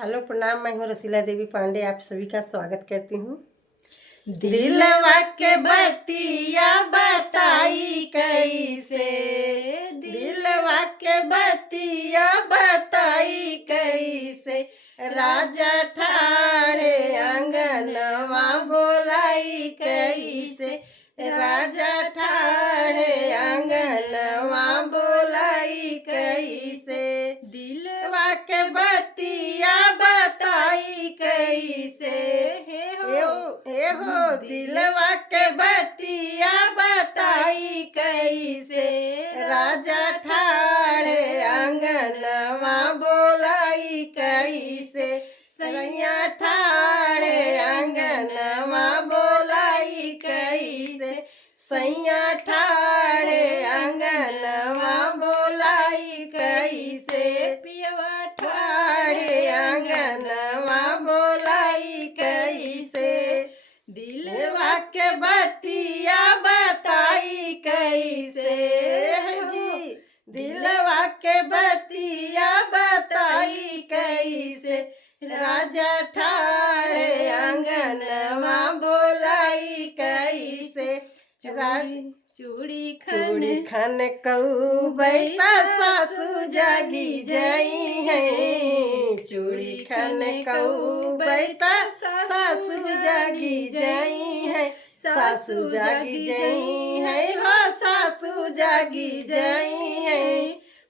Hello प्रणाम। मैं हूँ रसीला देवी पांडे, आप सभी का स्वागत करती हूँ। दिलवा के बतिया बताई कैसे, दिलवा के बतिया बताई कैसे, राजा ठाणे अंगनवा बोलाई कैसे, राजा ठाणे अंगनवा बोलाई कैसे, दिलवा के बतिया बताई कैसे, हे हो दिलवा के बतिया बताई कैसे, राजा ठाणे अंगनवा बोलाई कैसे, सैया ठाणे अंगनवा बोलाई कैसे, सैया ठाणे अंगनवा बोलाई कैसे, पियवा ठाणे अंगनवा बोलाई कैसे, दिलवा के बतिया बताई कैसे जी, दिलवा के बतिया बताई कैसे, राजा ठाणे अंगनवा बोलाई कैसे, चूड़ी खन कऊ बैता सासू जागी जाई है, चूड़ी खन कऊ बैता सासू जागी जाई है, सासू जागी जाई है, हो सासू जागी जाई है,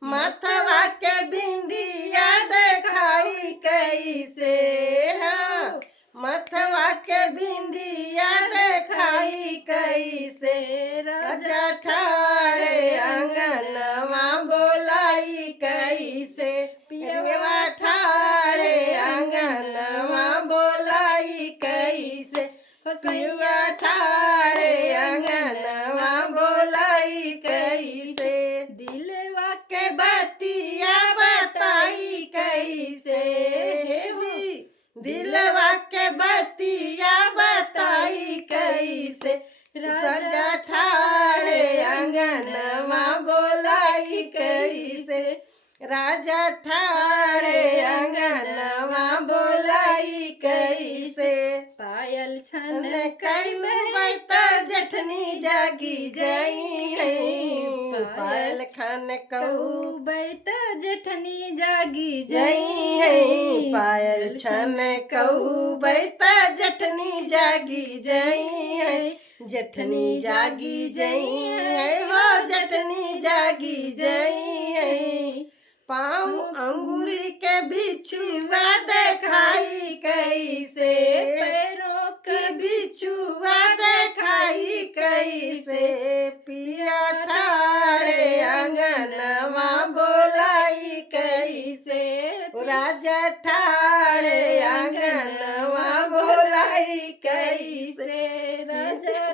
माथवा के बिंदिया देखाई कैसे, हाँ माथवा के बिंदिया देखाई कैसे, राजा ठाणे अंगनवा बोलाई कैसे, पियवा ठाणे अंगनवा बोलाई कैसे, पियवा ठाणे अंगनवा बोलाई कैसे, दिलवा के बतिया बताई कैसे, दिलवा के बतिया बताई कैसे, राजा ठाणे अंगनवा बोलाई कैसे, राजा ठाणे अंगनवा बोलाई कैसे, पायल छन कई बैता जठनी जागी जाई है, पायल खन कऊ बैता जठनी जागी जाई है, पायल छन कऊ बैता जठनी जागी जाई है, जठनी जागी जाई है, हो जठनी जागी जाई है, पाँव अंगूरी के बिछुआ